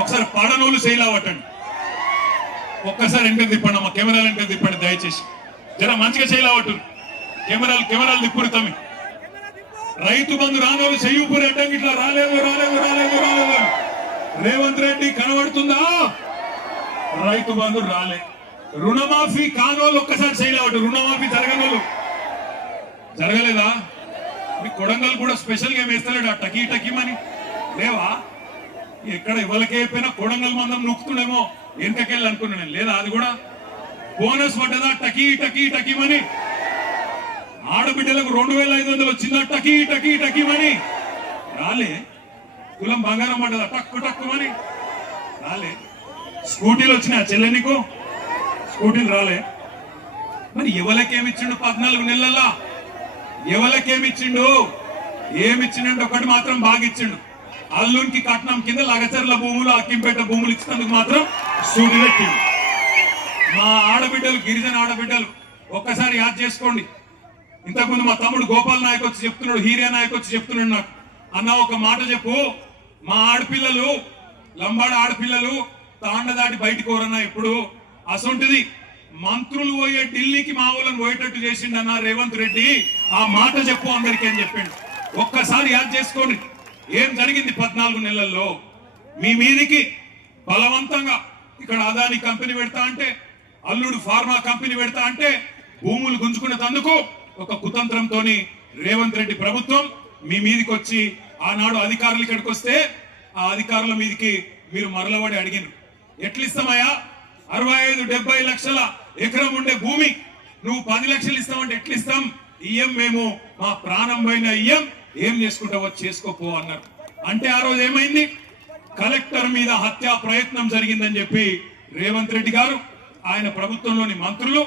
ఒకసారి పడనోళ్ళు చేయలేవటండి. ఒక్కసారి వెంటనే తిప్పండి అమ్మ, కెమెరాలు వెంటనే తిప్పండి దయచేసి. జర మంచిగా చేయలేవట్టు. కెమెరాలు తిప్పురు తమ్మి. రైతు బంధు రానోళ్ళు చెయ్యూపురి అడ్డంకి ఇట్లా రాలేదు. రేవంత్ రెడ్డి కనబడుతుందా? రైతు బంధు రాలే. రుణమాఫీ కానోళ్ళు ఒక్కసారి చేయలేవట్టు. రుణమాఫీ జరగనోళ్ళు జరగలేదా? మీ కొడంగల్ కూడా స్పెషల్ గా వేస్తలేడు ఆ టకీమని లేవా? ఎక్కడ ఇవ్వలకే అయిపోయినా కొడంగల్ మందం నొక్కుతుండేమో వెనకకెళ్ళి అనుకున్నాను. లేదా అది కూడా బోనస్ పడ్డదా టకీమని? ఆడబిడ్డలకు 2500 వచ్చిందా టకీమని? రాలే. కులం బంగారం పడ్డదా టక్కుమని? రాలే. స్కూటీలు వచ్చినా చెల్లె నీకు? స్కూటీలు రాలే. మరి ఎవరికేమిచ్చిండు 14 నెలల్లో? ఎవరికేమిచ్చిండు? ఏమిచ్చిండు? ఒకటి మాత్రం బాగా ఇచ్చిండు. అల్లునికి కట్నం కింద లగచర్ల భూములు, అక్కింపేట భూములు ఇచ్చినందుకు మాత్రం సూటి పెట్టిండు. మా ఆడబిడ్డలు, గిరిజన ఆడబిడ్డలు ఒక్కసారి యాద్ చేసుకోండి. ఇంతకుముందు మా తమ్ముడు గోపాల్ నాయక్ వచ్చి చెప్తున్నాడు, హీరియా నాయక్ వచ్చి చెప్తున్నాడు నాకు, అన్న ఒక మాట చెప్పు, మా ఆడపిల్లలు, లంబాడ ఆడపిల్లలు తాండ దాటి బయటకు ఎవరన్నా ఇప్పుడు అసొంటిది మంత్రులు పోయే ఢిల్లీకి మా ఊళ్ళని పోయేటట్టు చేసిండన్న రేవంత్ రెడ్డి, ఆ మాట చెప్పు అందరికీ అని చెప్పిండు. ఒక్కసారి యాద్ చేసుకోండి ఏం జరిగింది 14 నెలల్లో. మీ మీదికి బలవంతంగా ఇక్కడ అదాని కంపెనీ పెడతా అంటే, అల్లుడు ఫార్మా కంపెనీ పెడతా అంటే భూములు గుంజుకునేందుకు ఒక కుతంత్రంతో రేవంత్ రెడ్డి ప్రభుత్వం మీ మీదికి వచ్చి ఆనాడు అధికారులు ఇక్కడికి వస్తే ఆ అధికారుల మీదికి మీరు మరలబడి అడిగినారు, ఎట్లిస్తామయ్యా 65-70 లక్షల ఎకరం ఉండే భూమి నువ్వు 10 లక్షలు ఇస్తామంటే ఎట్లిస్తాం? ఇయ్యం, మేము మా ప్రాణం పైన ఇయ్యం, ఏం చేసుకుంటావో చేసుకోపో అన్నారు. అంటే ఆ రోజు ఏమైంది? కలెక్టర్ మీద హత్యా ప్రయత్నం జరిగిందని చెప్పి రేవంత్ రెడ్డి గారు, ఆయన ప్రభుత్వంలోని మంత్రులు